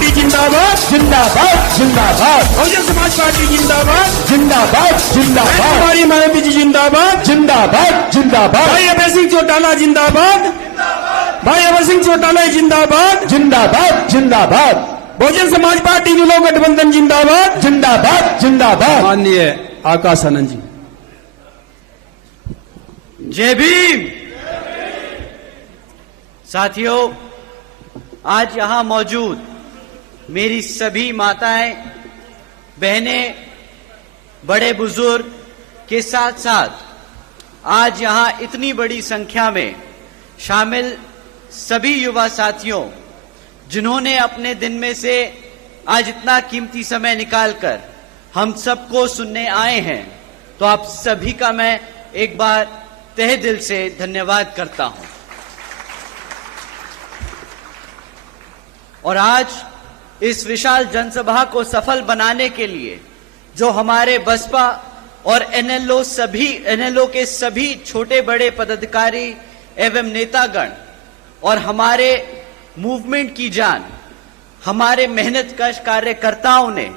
Party जिंदाबाद जिंदाबाद जिंदाबाद बहुजन समाज पार्टी जिंदाबाद जिंदाबाद जिंदाबाद कुमारी मायावती जी जिंदाबाद जिंदाबाद जिंदाबाद भाई अभय सिंह चौटाला जिंदाबाद भाई अभय सिंह चौटाला जिंदाबाद जिंदाबाद जिंदाबाद बहुजन समाज पार्टी जिलो गठबंधन जिंदाबाद जिंदाबाद जिंदाबाद माननीय आकाश आनंद जी। जय भीम। साथियों, आज यहां मौजूद मेरी सभी माताएं, बहनें, बड़े बुजुर्ग के साथ साथ आज यहां इतनी बड़ी संख्या में शामिल सभी युवा साथियों जिन्होंने अपने दिन में से आज इतना कीमती समय निकालकर हम सबको सुनने आए हैं, तो आप सभी का मैं एक बार तहे दिल से धन्यवाद करता हूं। और आज इस विशाल जनसभा को सफल बनाने के लिए जो हमारे बसपा और एनएलओ के सभी छोटे बड़े पदाधिकारी एवं नेतागण और हमारे मूवमेंट की जान, हमारे मेहनतकश कार्यकर्ताओं ने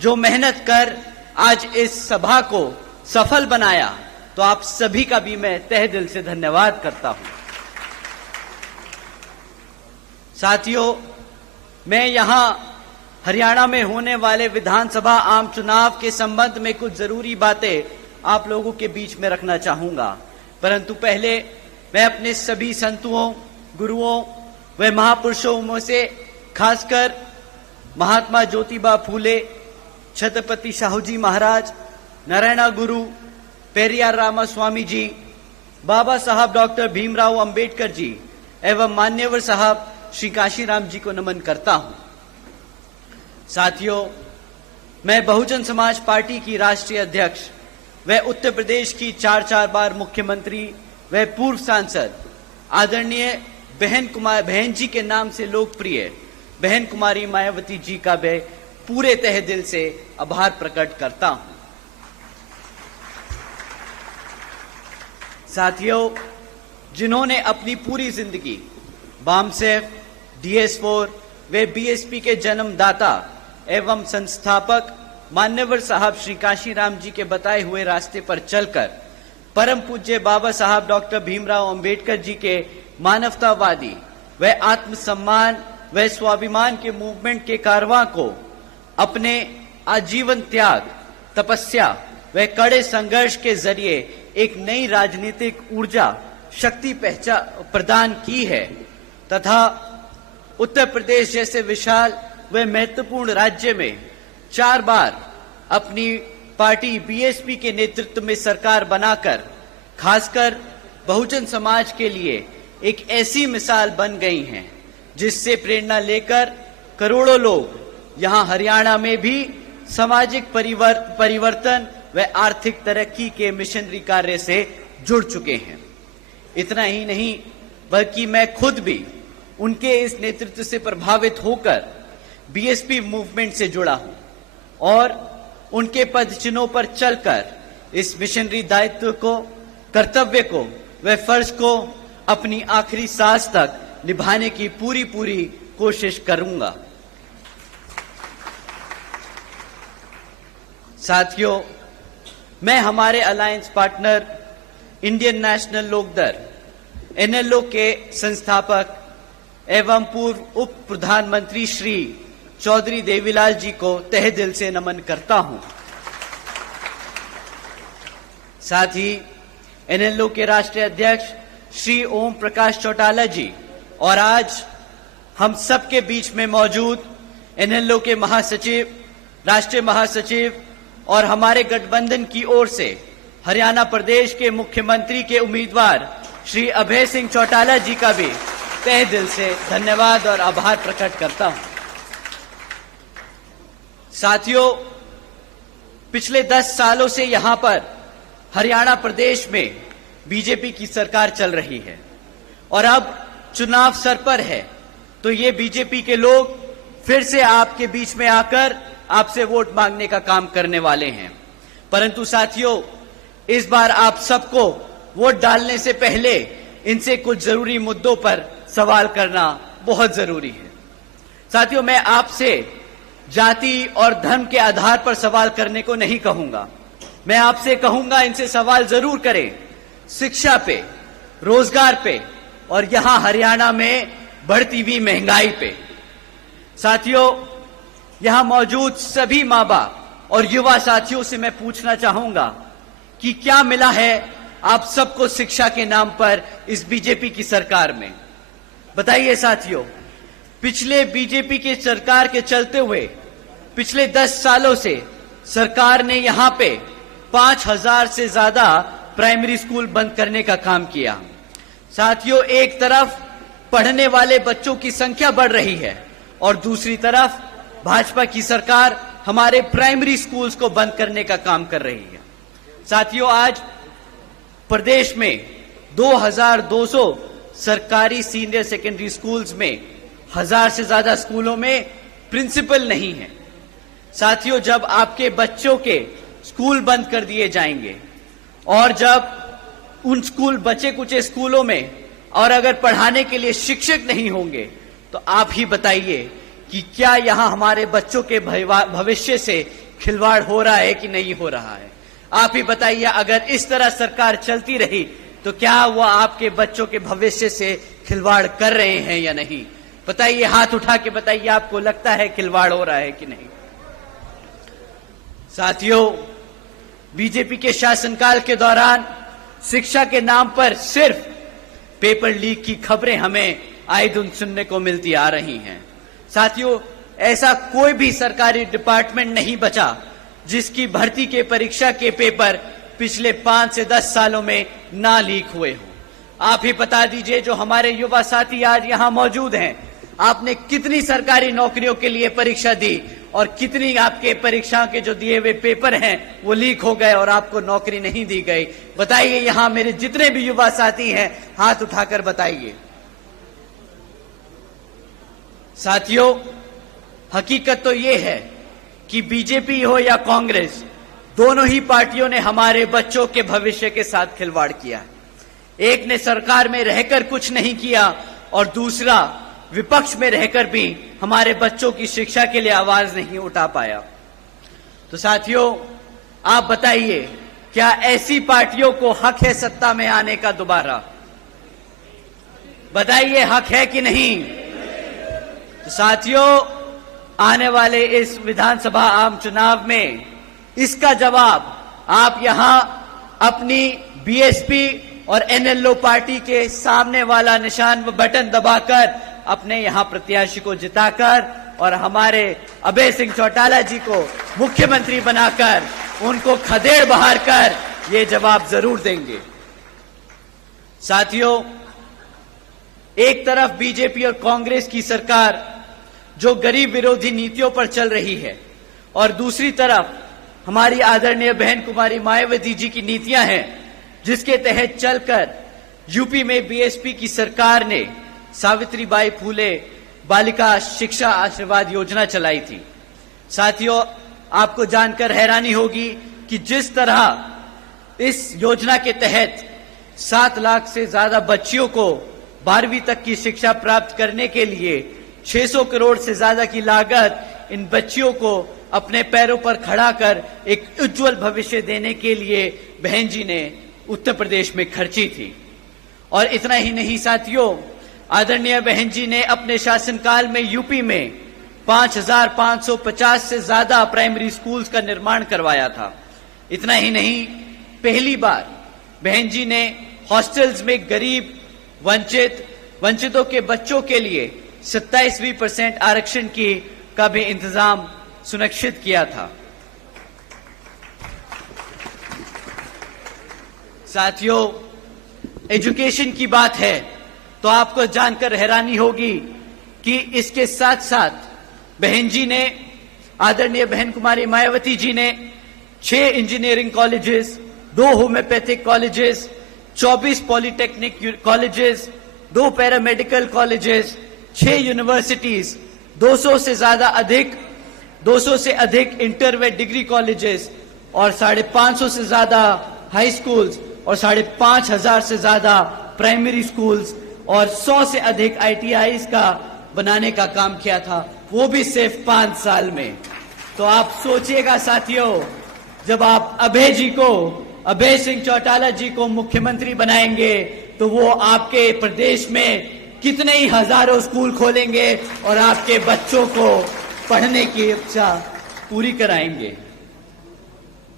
जो मेहनत कर आज इस सभा को सफल बनाया, तो आप सभी का भी मैं तहे दिल से धन्यवाद करता हूं। साथियों, मैं यहां हरियाणा में होने वाले विधानसभा आम चुनाव के संबंध में कुछ जरूरी बातें आप लोगों के बीच में रखना चाहूंगा, परंतु पहले मैं अपने सभी संतों, गुरुओं व महापुरुषों में से खासकर महात्मा ज्योतिबा फूले, छत्रपति शाहू जी महाराज, नारायणा गुरु, पेरियार रामास्वामी जी, बाबा साहब डॉक्टर भीमराव अंबेडकर जी एवं मान्यवर साहब श्री काशीराम जी को नमन करता हूं। साथियों, मैं बहुजन समाज पार्टी की राष्ट्रीय अध्यक्ष व उत्तर प्रदेश की 4 बार मुख्यमंत्री व पूर्व सांसद आदरणीय बहन जी के नाम से लोकप्रिय बहन कुमारी मायावती जी का मैं पूरे तहे दिल से आभार प्रकट करता हूं। साथियों, जिन्होंने अपनी पूरी जिंदगी बामसेफ, DS4 वे बीएसपी के जन्मदाता एवं संस्थापक मान्यवर साहब श्री काशीराम जी के बताए हुए रास्ते पर चलकर परम पूज्य बाबा साहब डॉक्टर भीमराव अंबेडकर जी के मानवतावादी व आत्मसम्मान व स्वाभिमान के मूवमेंट के कारवां को अपने आजीवन त्याग, तपस्या व कड़े संघर्ष के जरिए एक नई राजनीतिक ऊर्जा शक्ति प्रदान की है तथा उत्तर प्रदेश जैसे विशाल व महत्वपूर्ण राज्य में 4 बार अपनी पार्टी बीएसपी के नेतृत्व में सरकार बनाकर खासकर बहुजन समाज के लिए एक ऐसी मिसाल बन गई हैं जिससे प्रेरणा लेकर करोड़ों लोग यहां हरियाणा में भी सामाजिक परिवर्तन व आर्थिक तरक्की के मिशनरी कार्य से जुड़ चुके हैं। इतना ही नहीं बल्कि मैं खुद भी उनके इस नेतृत्व से प्रभावित होकर बीएसपी मूवमेंट से जुड़ा हूं और उनके पद चिन्हों पर चलकर इस मिशनरी दायित्व को, कर्तव्य को व फर्ज को अपनी आखिरी सांस तक निभाने की पूरी कोशिश करूंगा। साथियों, मैं हमारे alliance partner Indian National Lokdal NLO के संस्थापक एवं पूर्व उप प्रधानमंत्री श्री चौधरी देवीलाल जी को तहे दिल से नमन करता हूं। साथ ही एनएलओ के राष्ट्रीय अध्यक्ष श्री ओम प्रकाश चौटाला जी और आज हम सबके बीच में मौजूद एनएलओ के महासचिव, राष्ट्रीय महासचिव और हमारे गठबंधन की ओर से हरियाणा प्रदेश के मुख्यमंत्री के उम्मीदवार श्री अभय सिंह चौटाला जी का भी तहे दिल से धन्यवाद और आभार प्रकट करता हूं। साथियों, पिछले 10 सालों से यहां पर हरियाणा प्रदेश में बीजेपी की सरकार चल रही है और अब चुनाव सर पर है, तो ये बीजेपी के लोग फिर से आपके बीच में आकर आपसे वोट मांगने का काम करने वाले हैं। परंतु साथियों, इस बार आप सबको वोट डालने से पहले इनसे कुछ जरूरी मुद्दों पर सवाल करना बहुत जरूरी है। साथियों, मैं आपसे जाति और धर्म के आधार पर सवाल करने को नहीं कहूंगा। मैं आपसे कहूंगा, इनसे सवाल जरूर करें शिक्षा पे, रोजगार पे और यहां हरियाणा में बढ़ती हुई महंगाई पे। साथियों, यहां मौजूद सभी मां बाप और युवा साथियों से मैं पूछना चाहूंगा कि क्या मिला है आप सबको शिक्षा के नाम पर इस बीजेपी की सरकार में? बताइए साथियों, पिछले बीजेपी की सरकार के चलते हुए पिछले 10 सालों से सरकार ने यहां पे 5000 से ज्यादा प्राइमरी स्कूल बंद करने का काम किया। साथियों, एक तरफ पढ़ने वाले बच्चों की संख्या बढ़ रही है और दूसरी तरफ भाजपा की सरकार हमारे प्राइमरी स्कूल्स को बंद करने का काम कर रही है। साथियों, आज प्रदेश में 2200 सरकारी सीनियर सेकेंडरी स्कूल्स में 1000 से ज्यादा स्कूलों में प्रिंसिपल नहीं है। साथियों, जब आपके बच्चों के स्कूल बंद कर दिए जाएंगे और जब उन स्कूल बचे कुचे स्कूलों में और अगर पढ़ाने के लिए शिक्षक नहीं होंगे तो आप ही बताइए कि क्या यहां हमारे बच्चों के भविष्य से खिलवाड़ हो रहा है कि नहीं हो रहा है? आप ही बताइए, अगर इस तरह सरकार चलती रही तो क्या वो आपके बच्चों के भविष्य से खिलवाड़ कर रहे हैं या नहीं? बताइए, हाथ उठा के बताइए, आपको लगता है खिलवाड़ हो रहा है कि नहीं? साथियों, बीजेपी के शासनकाल के दौरान शिक्षा के नाम पर सिर्फ पेपर लीक की खबरें हमें आए दिन सुनने को मिलती आ रही हैं। साथियों, ऐसा कोई भी सरकारी डिपार्टमेंट नहीं बचा जिसकी भर्ती के परीक्षा के पेपर पिछले 5 से 10 सालों में ना लीक हुए हो। आप ही बता दीजिए, जो हमारे युवा साथी आज यहां मौजूद हैं, आपने कितनी सरकारी नौकरियों के लिए परीक्षा दी और कितनी आपके परीक्षाओं के जो दिए हुए पेपर हैं वो लीक हो गए और आपको नौकरी नहीं दी गई? बताइए, यहां मेरे जितने भी युवा साथी हैं, हाथ उठाकर बताइए। साथियों, हकीकत तो ये है कि बीजेपी हो या कांग्रेस, दोनों ही पार्टियों ने हमारे बच्चों के भविष्य के साथ खिलवाड़ किया है। एक ने सरकार में रहकर कुछ नहीं किया और दूसरा विपक्ष में रहकर भी हमारे बच्चों की शिक्षा के लिए आवाज नहीं उठा पाया। तो साथियों, आप बताइए, क्या ऐसी पार्टियों को हक है सत्ता में आने का दोबारा? बताइए, हक है कि नहीं? तो साथियों, आने वाले इस विधानसभा आम चुनाव में इसका जवाब आप यहां अपनी बीएसपी और एनएलओ पार्टी के सामने वाला निशान व बटन दबाकर अपने यहां प्रत्याशी को जिताकर और हमारे अभय सिंह चौटाला जी को मुख्यमंत्री बनाकर उनको खदेड़ बहार कर ये जवाब जरूर देंगे। साथियों, एक तरफ बीजेपी और कांग्रेस की सरकार जो गरीब विरोधी नीतियों पर चल रही है और दूसरी तरफ हमारी आदरणीय बहन कुमारी मायावती जी की नीतियां हैं, जिसके तहत चलकर यूपी में बीएसपी की सरकार ने सावित्रीबाई फूले बालिका शिक्षा आशीर्वाद योजना चलाई थी। साथियों, आपको जानकर हैरानी होगी कि जिस तरह इस योजना के तहत 7 लाख से ज्यादा बच्चियों को 12वीं तक की शिक्षा प्राप्त करने के लिए 600 करोड़ से ज्यादा की लागत इन बच्चियों को अपने पैरों पर खड़ा कर एक उज्जवल भविष्य देने के लिए बहन जी ने उत्तर प्रदेश में खर्ची थी। और इतना ही नहीं साथियों, आदरणीय बहन जी ने अपने शासनकाल में यूपी में 5550 से ज्यादा प्राइमरी स्कूल्स का निर्माण करवाया था। इतना ही नहीं, पहली बार बहन जी ने हॉस्टल्स में गरीब वंचितों के बच्चों के लिए 27% आरक्षण का भी इंतजाम सुनिश्चित किया था। साथियों, एजुकेशन की बात है तो आपको जानकर हैरानी होगी कि इसके साथ साथ बहन जी ने, आदरणीय बहन कुमारी मायावती जी ने 6 engineering colleges, 2 homeopathic colleges, 24 polytechnic colleges, 2 paramedical colleges, 6 universities, 200 से अधिक इंटर व डिग्री कॉलेजेस और 550 से ज्यादा हाई स्कूल्स और 5,500 से ज्यादा प्राइमरी स्कूल्स और 100 से अधिक ITIs का बनाने का काम किया था। वो भी सिर्फ 5 साल में। तो आप सोचिएगा साथियों, जब आप अभय सिंह चौटाला जी को मुख्यमंत्री बनाएंगे तो वो आपके प्रदेश में कितने ही हजारों स्कूल खोलेंगे और आपके बच्चों को पढ़ने की इच्छा पूरी कराएंगे।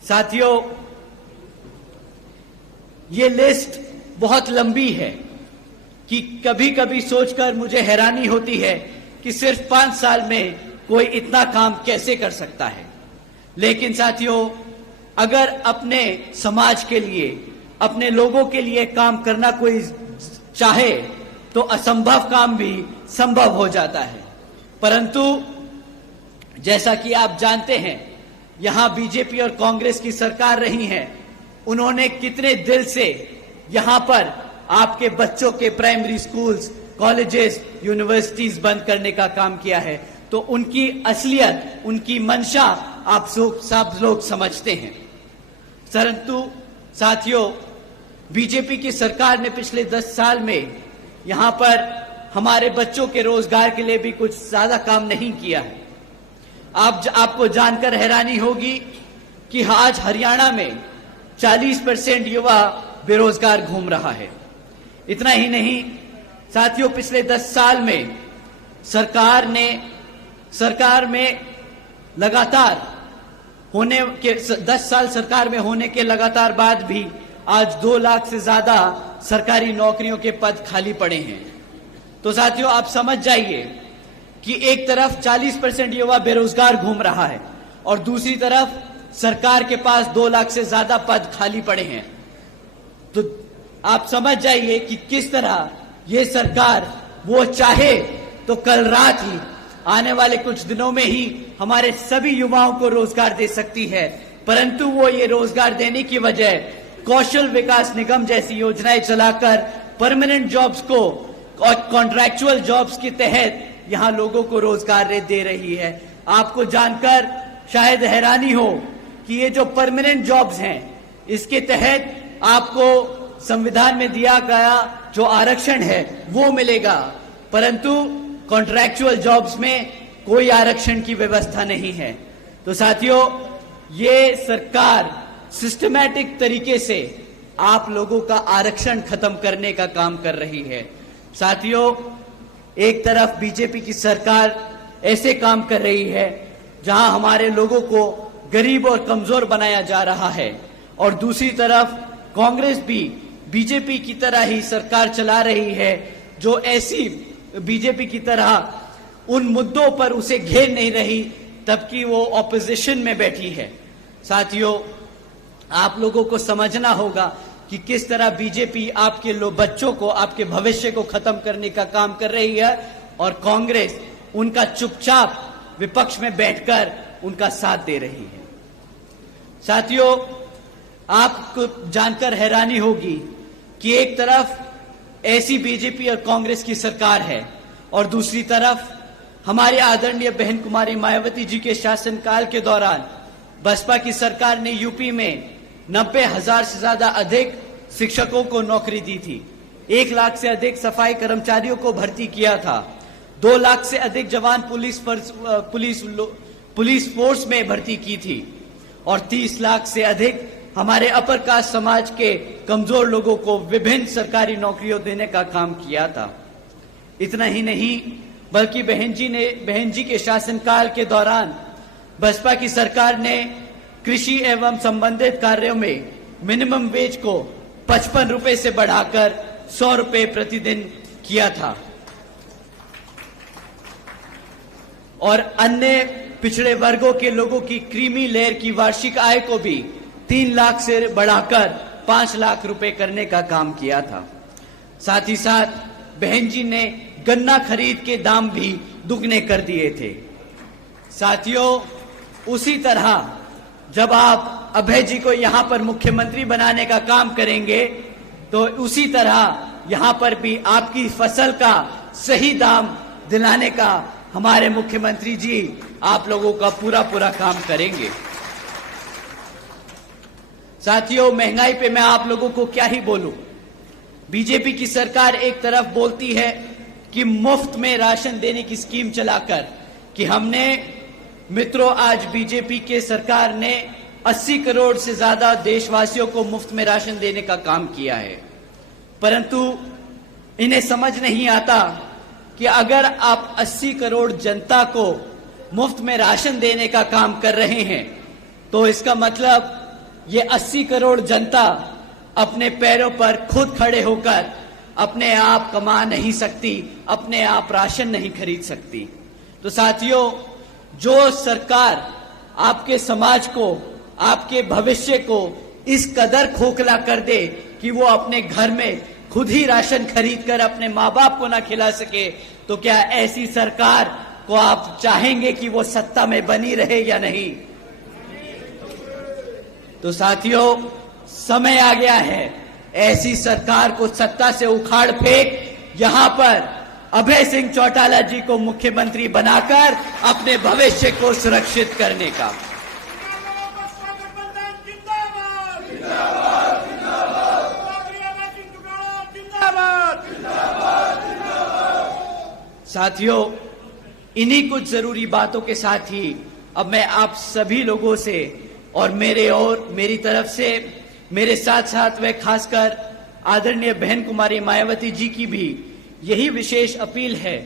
साथियों, ये लिस्ट बहुत लंबी है कि कभी कभी सोचकर मुझे हैरानी होती है कि सिर्फ 5 साल में कोई इतना काम कैसे कर सकता है। लेकिन साथियों, अगर अपने समाज के लिए, अपने लोगों के लिए काम करना कोई चाहे तो असंभव काम भी संभव हो जाता है। परंतु जैसा कि आप जानते हैं, यहां बीजेपी और कांग्रेस की सरकार रही है, उन्होंने कितने दिल से यहां पर आपके बच्चों के प्राइमरी स्कूल्स, कॉलेजेस, यूनिवर्सिटीज बंद करने का काम किया है। तो उनकी असलियत, उनकी मंशा आप सब लोग समझते हैं। परंतु साथियों, बीजेपी की सरकार ने पिछले 10 साल में यहां पर हमारे बच्चों के रोजगार के लिए भी कुछ ज्यादा काम नहीं किया है। आपको जानकर हैरानी होगी कि आज हरियाणा में 40% युवा बेरोजगार घूम रहा है। इतना ही नहीं साथियों, पिछले 10 साल में सरकार में लगातार होने के 10 साल सरकार में होने के लगातार बाद भी आज 2 लाख से ज्यादा सरकारी नौकरियों के पद खाली पड़े हैं। तो साथियों, आप समझ जाइए कि एक तरफ 40% युवा बेरोजगार घूम रहा है और दूसरी तरफ सरकार के पास 2 लाख से ज्यादा पद खाली पड़े हैं। तो आप समझ जाइए कि किस तरह ये सरकार, वो चाहे तो कल रात ही, आने वाले कुछ दिनों में ही हमारे सभी युवाओं को रोजगार दे सकती है। परंतु वो ये रोजगार देने की बजाय कौशल विकास निगम जैसी योजनाएं चलाकर परमानेंट जॉब्स को और कॉन्ट्रैक्चुअल जॉब्स के तहत यहां लोगों को रोजगार दे रही है। आपको जानकर शायद हैरानी हो कि ये जो परमानेंट जॉब्स हैं, इसके तहत आपको संविधान में दिया गया जो आरक्षण है वो मिलेगा, परंतु कॉन्ट्रैक्चुअल जॉब्स में कोई आरक्षण की व्यवस्था नहीं है। तो साथियों, ये सरकार सिस्टमैटिक तरीके से आप लोगों का आरक्षण खत्म करने का काम कर रही है। साथियों, एक तरफ बीजेपी की सरकार ऐसे काम कर रही है जहां हमारे लोगों को गरीब और कमजोर बनाया जा रहा है, और दूसरी तरफ कांग्रेस भी बीजेपी की तरह ही सरकार चला रही है, जो ऐसी बीजेपी की तरह उन मुद्दों पर उसे घेर नहीं रही तबकि वो ऑपोजिशन में बैठी है। साथियों, आप लोगों को समझना होगा कि किस तरह बीजेपी आपके बच्चों को, आपके भविष्य को खत्म करने का काम कर रही है और कांग्रेस उनका चुपचाप विपक्ष में बैठकर उनका साथ दे रही है। साथियों, आपको जानकर हैरानी होगी कि एक तरफ ऐसी बीजेपी और कांग्रेस की सरकार है और दूसरी तरफ हमारे आदरणीय बहन कुमारी मायावती जी के शासनकाल के दौरान बसपा की सरकार ने यूपी में 90,000 से ज्यादा अधिक शिक्षकों को नौकरी दी थी, 1 लाख से अधिक सफाई कर्मचारियों को भर्ती किया था, 2 लाख से अधिक जवान पुलिस फोर्स में भर्ती की थी और 30 लाख से अधिक हमारे अपर कास्ट समाज के कमजोर लोगों को विभिन्न सरकारी नौकरियों देने का काम किया था। इतना ही नहीं, बल्कि बहन जी के शासनकाल के दौरान बसपा की सरकार ने कृषि एवं संबंधित कार्यों में मिनिमम वेज को 55 रुपए से बढ़ाकर 100 रुपए प्रतिदिन किया था और अन्य पिछड़े वर्गों के लोगों की क्रीमी लेयर की वार्षिक आय को भी 3 लाख से बढ़ाकर 5 लाख रुपए करने का काम किया था। साथ ही साथ बहन जी ने गन्ना खरीद के दाम भी दुगने कर दिए थे। साथियों, उसी तरह जब आप अभय जी को यहां पर मुख्यमंत्री बनाने का काम करेंगे तो उसी तरह यहां पर भी आपकी फसल का सही दाम दिलाने का हमारे मुख्यमंत्री जी आप लोगों का पूरा काम करेंगे। साथियों, महंगाई पे मैं आप लोगों को क्या ही बोलूं। बीजेपी की सरकार एक तरफ बोलती है कि मुफ्त में राशन देने की स्कीम चलाकर कि हमने मित्रों आज बीजेपी के सरकार ने 80 करोड़ से ज्यादा देशवासियों को मुफ्त में राशन देने का काम किया है, परंतु इन्हें समझ नहीं आता कि अगर आप 80 करोड़ जनता को मुफ्त में राशन देने का काम कर रहे हैं तो इसका मतलब ये 80 करोड़ जनता अपने पैरों पर खुद खड़े होकर अपने आप कमा नहीं सकती, अपने आप राशन नहीं खरीद सकती। तो साथियों, जो सरकार आपके समाज को, आपके भविष्य को इस कदर खोखला कर दे कि वो अपने घर में खुद ही राशन खरीद कर अपने माँ बाप को ना खिला सके, तो क्या ऐसी सरकार को आप चाहेंगे कि वो सत्ता में बनी रहे या नहीं? तो साथियों, समय आ गया है ऐसी सरकार को सत्ता से उखाड़ फेंक यहां पर अभय सिंह चौटाला जी को मुख्यमंत्री बनाकर अपने भविष्य को सुरक्षित करने का। साथियों, इन्हीं कुछ जरूरी बातों के साथ ही अब मैं आप सभी लोगों से और मेरी तरफ से मेरे साथ साथ व खासकर आदरणीय बहन कुमारी मायावती जी की भी यही विशेष अपील है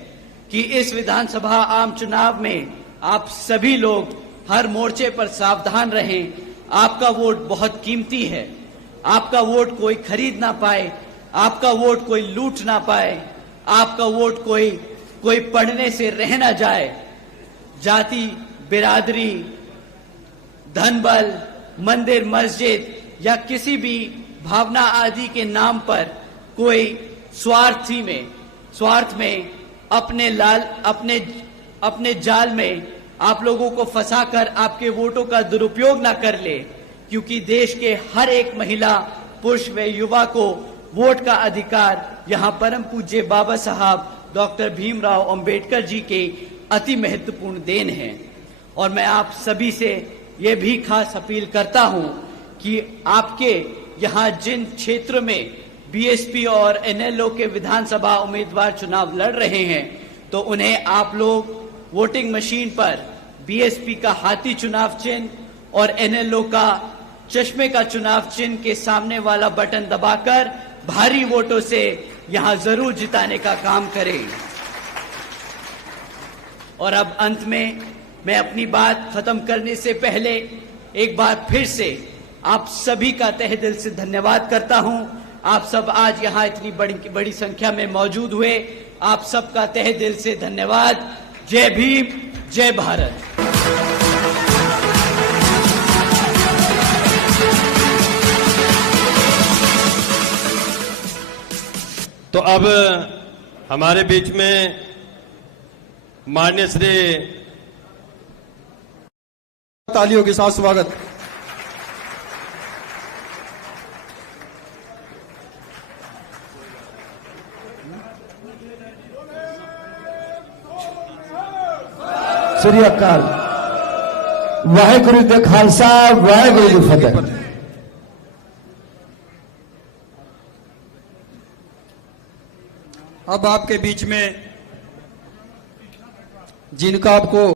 कि इस विधानसभा आम चुनाव में आप सभी लोग हर मोर्चे पर सावधान रहें। आपका वोट बहुत कीमती है, आपका वोट कोई खरीद ना पाए, आपका वोट कोई लूट ना पाए, आपका वोट कोई पढ़ने से रह ना जाए। जाति, बिरादरी, धन बल, मंदिर मस्जिद या किसी भी भावना आदि के नाम पर कोई स्वार्थ में अपने जाल में आप लोगों को फंसाकर आपके वोटों का दुरुपयोग ना कर ले, क्योंकि देश के हर एक महिला, पुरुष व युवा को वोट का अधिकार यहाँ परम पूज्य बाबा साहब डॉक्टर भीमराव अंबेडकर जी के अति महत्वपूर्ण देन है। और मैं आप सभी से ये भी खास अपील करता हूं कि आपके यहाँ जिन क्षेत्र में बीएसपी और एनएलओ के विधानसभा उम्मीदवार चुनाव लड़ रहे हैं, तो उन्हें आप लोग वोटिंग मशीन पर बीएसपी का हाथी चुनाव चिन्ह और एनएलओ का चश्मे का चुनाव चिन्ह के सामने वाला बटन दबाकर भारी वोटों से यहां जरूर जिताने का काम करें। और अब अंत में मैं अपनी बात खत्म करने से पहले एक बार फिर से आप सभी का तहे दिल से धन्यवाद करता हूं। आप सब आज यहां इतनी बड़ी संख्या में मौजूद हुए, आप सबका तहे दिल से धन्यवाद। जय भीम, जय भारत। तो अब हमारे बीच में माननीय श्री, तालियों के साथ स्वागत। श्री अकाल वाहेगुरु दे खालसा वाहेगुरु जी फतेह। अब आपके बीच में जिनका आपको